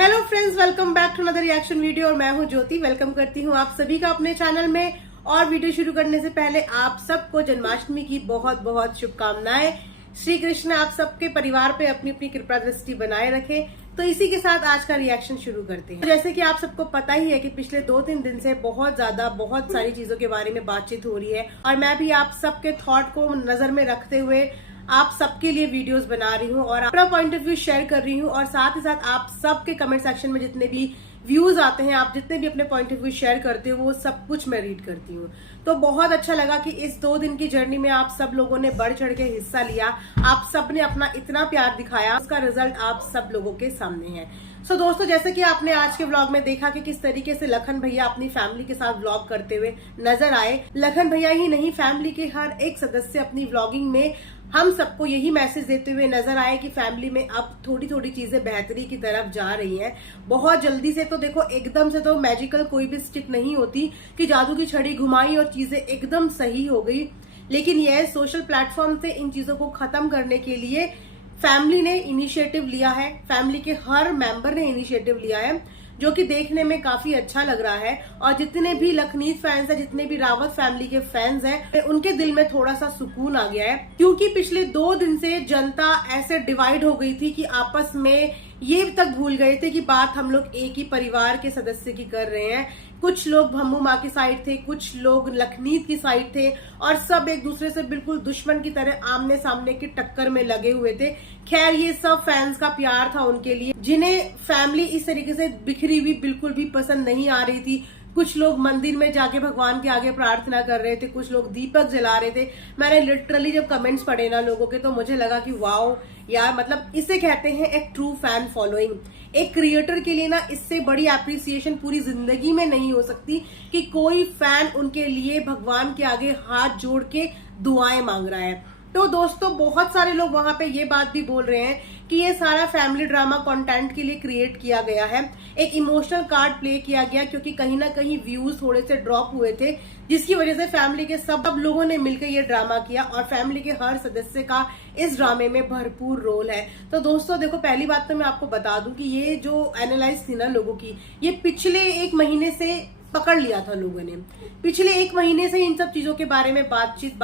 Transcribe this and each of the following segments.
Hello friends, welcome back to another reaction video. और मैं हूं ज्योति। वेलकम करती हूं आप सभी का अपने चैनल में। और वीडियो शुरू करने से पहले आप सबको जन्माष्टमी की बहुत बहुत शुभकामनाएं। श्री कृष्ण आप सबके परिवार पे अपनी अपनी कृपा दृष्टि बनाए रखे। तो इसी के साथ आज का रिएक्शन शुरू करते हैं। जैसे कि आप सबको पता ही है कि पिछले 2-3 दिन से बहुत सारी चीजों के बारे में बातचीत हो रही है और मैं भी आप सबके थॉट को नजर में रखते हुए आप सबके लिए वीडियोस बना रही हूँ और अपना पॉइंट ऑफ व्यू शेयर कर रही हूँ। और साथ ही साथ आप सबके कमेंट सेक्शन में जितने भी व्यूज आते हैं, आप जितने भी अपने पॉइंट ऑफ व्यू शेयर करते हो, वो सब कुछ मैं रीड करती हूँ। तो बहुत अच्छा लगा कि इस 2 दिन की जर्नी में आप सब लोगों ने बढ़ चढ़ के हिस्सा लिया। आप सब ने अपना इतना प्यार दिखाया, उसका रिजल्ट आप सब लोगों के सामने है। सो दोस्तों, जैसे कि आपने आज के व्लॉग में देखा कि किस तरीके से लखन भैया अपनी फैमिली के साथ व्लॉग करते हुए नजर आए। लखन भैया ही नहीं, फैमिली के हर एक सदस्य अपनी व्लॉगिंग में हम सबको यही मैसेज देते हुए नजर आए कि फैमिली में अब थोड़ी थोड़ी चीजें बेहतरी की तरफ जा रही हैं। बहुत जल्दी से तो देखो, एकदम से तो मैजिकल कोई भी स्टिक नहीं होती कि जादू की छड़ी घुमाई और चीजें एकदम सही हो गई। लेकिन यह सोशल प्लेटफॉर्म से इन चीजों को खत्म करने के लिए फैमिली ने इनिशिएटिव लिया है। फैमिली के हर मेंबर ने इनिशिएटिव लिया है, जो कि देखने में काफी अच्छा लग रहा है। और जितने भी लखनीत फैंस हैं, जितने भी रावत फैमिली के फैंस हैं, उनके दिल में थोड़ा सा सुकून आ गया है। क्योंकि पिछले 2 दिन से जनता ऐसे डिवाइड हो गई थी कि आपस में ये तक भूल गए थे कि बात हम लोग एक ही परिवार के सदस्य की कर रहे हैं। कुछ लोग भम्मू माँ की साइड थे, कुछ लोग लखनीत की साइड थे और सब एक दूसरे से बिल्कुल दुश्मन की तरह आमने सामने की टक्कर में लगे हुए थे। खैर, ये सब फैंस का प्यार था उनके लिए, जिन्हें फैमिली इस तरीके से बिखरी हुई बिल्कुल भी पसंद नहीं आ रही थी। कुछ लोग मंदिर में जाके भगवान के आगे प्रार्थना कर रहे थे, कुछ लोग दीपक जला रहे थे। मैंने लिटरली जब कमेंट्स पढ़े ना लोगों के, तो मुझे लगा कि वाओ यार, मतलब इसे कहते हैं एक ट्रू फैन फॉलोइंग। एक क्रिएटर के लिए ना इससे बड़ी एप्रिसिएशन पूरी जिंदगी में नहीं हो सकती कि कोई फैन उनके लिए भगवान के आगे हाथ जोड़ के दुआएं मांग रहा है। तो दोस्तों, बहुत सारे लोग वहां पे ये बात भी बोल रहे हैं कि ये सारा फैमिली ड्रामा कंटेंट के लिए क्रिएट किया गया है। एक इमोशनल कार्ड प्ले किया गया, क्योंकि कहीं ना कहीं व्यूज थोड़े से ड्रॉप हुए थे, जिसकी वजह से फैमिली के सब लोगों ने मिलकर ये ड्रामा किया और फैमिली के हर सदस्य का इस ड्रामे में भरपूर रोल है। तो दोस्तों देखो, पहली बात तो मैं आपको बता दूं कि ये जो एनालाइज थी ना लोगों की, ये पिछले 1 महीने से पकड़ लिया था लोगों ने। पिछले 1 महीने से इन सब चीजों के बारे में बातचीत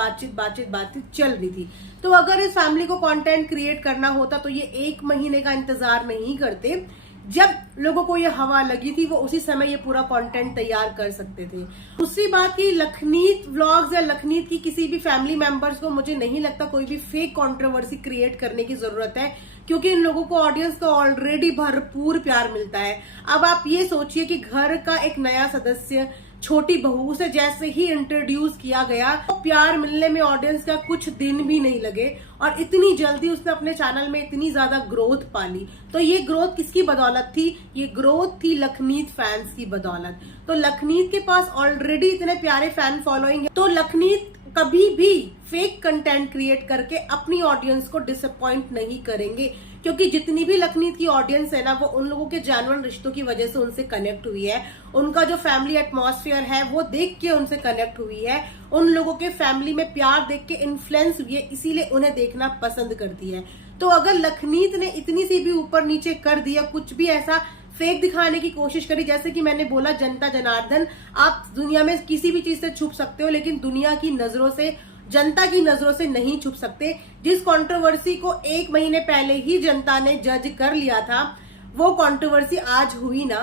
चल रही थी। तो अगर इस फैमिली को कंटेंट क्रिएट करना होता तो ये 1 महीने का इंतजार नहीं करते। जब लोगों को ये हवा लगी थी, वो उसी समय ये पूरा कंटेंट तैयार कर सकते थे। दूसरी बात की, लखनीत व्लॉग्स या लखनीत की किसी भी फैमिली मेंबर्स को मुझे नहीं लगता कोई भी फेक कंट्रोवर्सी क्रिएट करने की जरूरत है, क्योंकि इन लोगों को ऑडियंस का ऑलरेडी भरपूर प्यार मिलता है। अब आप ये सोचिए कि घर का एक नया सदस्य, छोटी बहू, उसे जैसे ही इंट्रोड्यूस किया गया तो प्यार मिलने में ऑडियंस का कुछ दिन भी नहीं लगे और इतनी जल्दी उसने अपने चैनल में इतनी ज्यादा ग्रोथ पाली। तो ये ग्रोथ किसकी बदौलत थी? ये ग्रोथ थी लखनीत फैंस की बदौलत। तो लखनीत के पास ऑलरेडी इतने प्यारे फैन फॉलोइंग है, तो लखनीत कभी भी फेक कंटेंट क्रिएट करके अपनी ऑडियंस को डिसअपॉइंट नहीं करेंगे, क्योंकि जितनी भी लखनीत की ऑडियंस है ना, वो उन लोगों के जेन्युइन रिश्तों की वजह से उनसे कनेक्ट हुई है। उनका जो फैमिली एटमॉस्फेयर है वो देख के उनसे कनेक्ट हुई है। उन लोगों के फैमिली में प्यार देख के इन्फ्लुएंस हुई है, इसीलिए उन्हें देखना पसंद करती है। तो अगर लखनीत ने इतनी सी भी ऊपर नीचे कर दिया, कुछ भी ऐसा फेक दिखाने की कोशिश करी, जैसे कि मैंने बोला, जनता जनार्दन, आप दुनिया में किसी भी चीज से छुप सकते हो, लेकिन दुनिया की नजरों से, जनता की नजरों से नहीं छुप सकते। जिस कंट्रोवर्सी को 1 महीने पहले ही जनता ने जज कर लिया था, वो कंट्रोवर्सी आज हुई ना,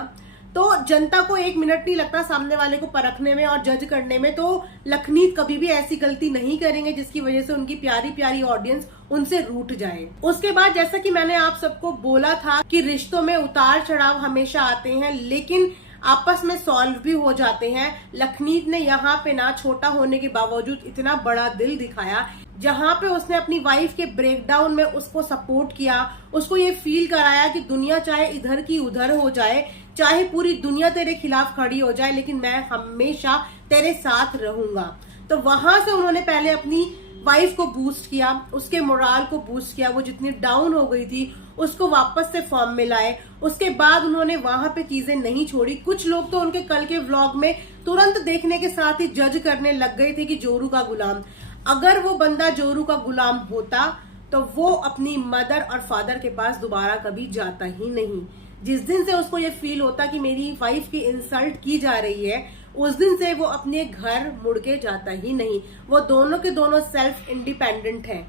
तो जनता को 1 मिनट नहीं लगता सामने वाले को परखने में और जज करने में। तो लखनीत कभी भी ऐसी गलती नहीं करेंगे जिसकी वजह से उनकी प्यारी प्यारी ऑडियंस उनसे रूठ जाए। उसके बाद, जैसा कि मैंने आप सबको बोला था कि रिश्तों में उतार चढ़ाव हमेशा आते हैं, लेकिन आपस में सॉल्व भी हो जाते हैं। लखनीत ने यहाँ पे ना, छोटा होने के बावजूद इतना बड़ा दिल दिखाया, जहाँ पे उसने अपनी वाइफ के ब्रेकडाउन में उसको सपोर्ट किया, उसको ये फील कराया कि दुनिया चाहे इधर की उधर हो जाए, चाहे पूरी दुनिया तेरे खिलाफ खड़ी हो जाए, लेकिन मैं हमेशा तेरे साथ रहूंगा। तो वहां से उन्होंने पहले अपनी वाइफ को बूस्ट किया, उसके मोराल को बूस्ट किया, वो जितनी डाउन हो गई थी उसको वापस से फॉर्म में लाए। उसके बाद उन्होंने वहां पे चीजें नहीं छोड़ी। कुछ लोग तो उनके कल के व्लॉग में तुरंत देखने के साथ ही जज करने लग गए थे कि जोरू का गुलाम। अगर वो बंदा जोरू का गुलाम होता तो वो अपनी मदर और फादर के पास दोबारा कभी जाता ही नहीं। जिस दिन से उसको ये फील होता कि मेरी वाइफ की इंसल्ट की जा रही है, उस दिन से वो अपने घर मुड़ के जाता ही नहीं। वो दोनों के दोनों सेल्फ इंडिपेंडेंट हैं,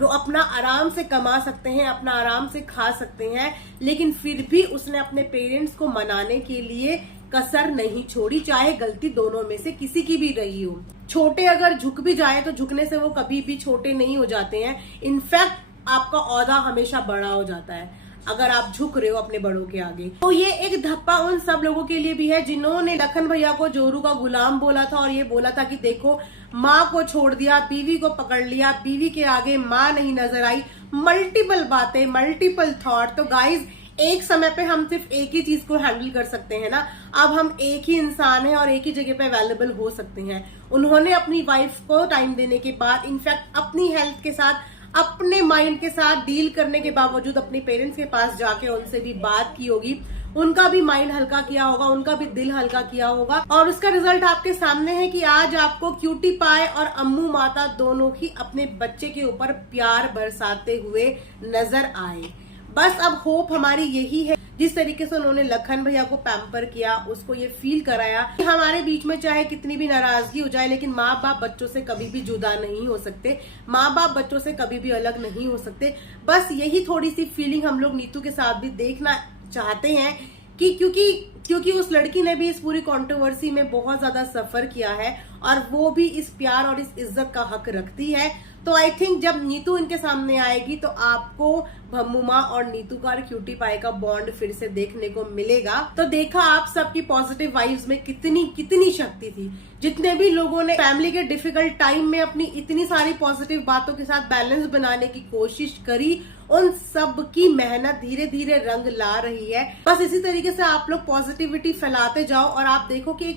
वो अपना आराम से कमा सकते हैं, अपना आराम से खा सकते हैं, लेकिन फिर भी उसने अपने पेरेंट्स को मनाने के लिए कसर नहीं छोड़ी, चाहे गलती दोनों में से किसी की भी रही हो। छोटे अगर झुक भी जाए तो झुकने से वो कभी भी छोटे नहीं हो जाते हैं। इनफैक्ट आपका औहदा हमेशा बड़ा हो जाता है अगर आप झुक रहे हो अपने बड़ों के आगे। तो ये एक धप्पा उन सब लोगों के लिए भी है जिन्होंने लखन भैया को जोरू का गुलाम बोला था और ये बोला था कि देखो माँ को छोड़ दिया, बीवी को पकड़ लिया, बीवी के आगे माँ नहीं नजर आई, मल्टीपल बातें, मल्टीपल थॉट। तो गाइज एक समय पे हम सिर्फ एक ही चीज को हैंडल कर सकते हैं ना। अब हम एक ही इंसान हैं और एक ही जगह पे अवेलेबल हो सकते हैं। उन्होंने अपनी वाइफ को टाइम देने के बाद, इनफैक्ट अपनी हेल्थ के साथ, अपने माइंड के साथ डील करने के बावजूद अपने पेरेंट्स के पास जाके उनसे भी बात की होगी, उनका भी माइंड हल्का किया होगा, उनका भी दिल हल्का किया होगा, और उसका रिजल्ट आपके सामने है कि आज आपको क्यूटी पाए और अम्मू माता दोनों ही अपने बच्चे के ऊपर प्यार बरसाते हुए नजर आए। बस अब होप हमारी यही है, जिस तरीके से उन्होंने लखन भैया को पैम्पर किया, उसको ये फील कराया कि हमारे बीच में चाहे कितनी भी नाराजगी हो जाए, लेकिन माँ बाप बच्चों से कभी भी जुदा नहीं हो सकते, माँ बाप बच्चों से कभी भी अलग नहीं हो सकते। बस यही थोड़ी सी फीलिंग हम लोग नीतू के साथ भी देखना चाहते हैं कि क्योंकि उस लड़की ने भी इस पूरी कंट्रोवर्सी में बहुत ज्यादा सफर किया है और वो भी इस प्यार और इस इज्जत का हक रखती है। तो आई थिंक जब नीतू इनके सामने आएगी तो आपको भम्मू माँ और नीतू का और क्यूटी पाई का बॉन्ड फिर से देखने को मिलेगा। तो देखा आप सबकी पॉजिटिव वाइब्स में कितनी शक्ति थी। जितने भी लोगों ने फैमिली के डिफिकल्ट टाइम में अपनी इतनी सारी पॉजिटिव बातों के साथ बैलेंस बनाने की कोशिश करी, उन सब की मेहनत धीरे धीरे रंग ला रही है। बस इसी तरीके से आप लोग पॉजिटिविटी फैलाते जाओ और आप देखो कि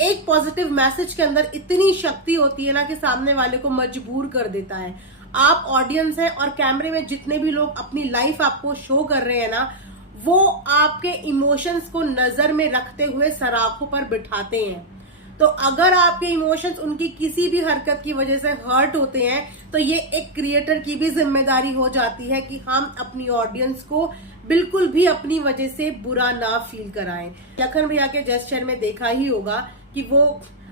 एक पॉजिटिव मैसेज के अंदर इतनी शक्ति होती है ना कि सामने वाले को मजबूर कर देता है। आप ऑडियंस हैं और कैमरे में जितने भी लोग अपनी लाइफ आपको शो कर रहे हैं ना, वो आपके इमोशंस को नजर में रखते हुए सराखों पर बिठाते हैं। तो अगर आपके इमोशंस उनकी किसी भी हरकत की वजह से हर्ट होते हैं तो ये एक क्रिएटर की भी जिम्मेदारी हो जाती है कि हम अपनी ऑडियंस को बिल्कुल भी अपनी वजह से बुरा ना फील कराएं। लखन भैया के जेस्चर में देखा ही होगा कि वो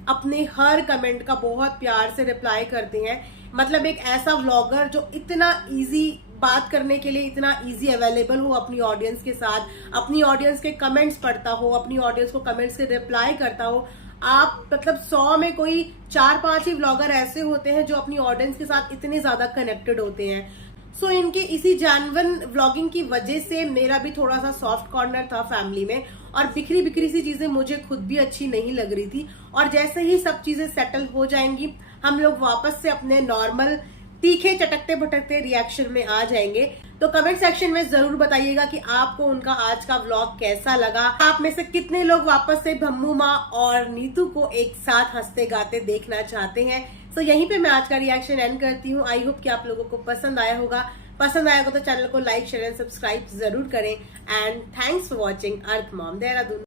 अपने हर कमेंट का बहुत प्यार से रिप्लाई करते हैं। मतलब एक ऐसा व्लॉगर जो इतना इजी बात करने के लिए, इतना इजी अवेलेबल हो अपनी ऑडियंस के साथ, अपनी ऑडियंस के कमेंट्स पढ़ता हो, अपनी ऑडियंस को कमेंट्स के रिप्लाई करता हो। आप मतलब 100 में कोई 4-5 ही व्लॉगर ऐसे होते हैं जो अपनी ऑडियंस के साथ इतने ज्यादा कनेक्टेड होते हैं। सो इनके इसी जेन्युइन व्लॉगिंग की वजह से मेरा भी थोड़ा सा सॉफ्ट कॉर्नर था फैमिली में, और बिखरी सी चीजें मुझे खुद भी अच्छी नहीं लग रही थी। और जैसे ही सब चीजें सेटल हो जाएंगी, हम लोग वापस से अपने नॉर्मल तीखे चटकते भटकते रिएक्शन में आ जाएंगे। तो कमेंट सेक्शन में जरूर बताइएगा कि आपको उनका आज का व्लॉग कैसा लगा। आप में से कितने लोग वापस से भम्मू माँ और नीतू को एक साथ हंसते गाते देखना चाहते हैं। तो यहीं पे मैं आज का रिएक्शन एंड करती हूँ। आई होप कि आप लोगों को पसंद आया होगा। पसंद आया हो तो चैनल को लाइक, शेयर एंड सब्सक्राइब जरूर करें। And thanks for watching earth mom Dehradun.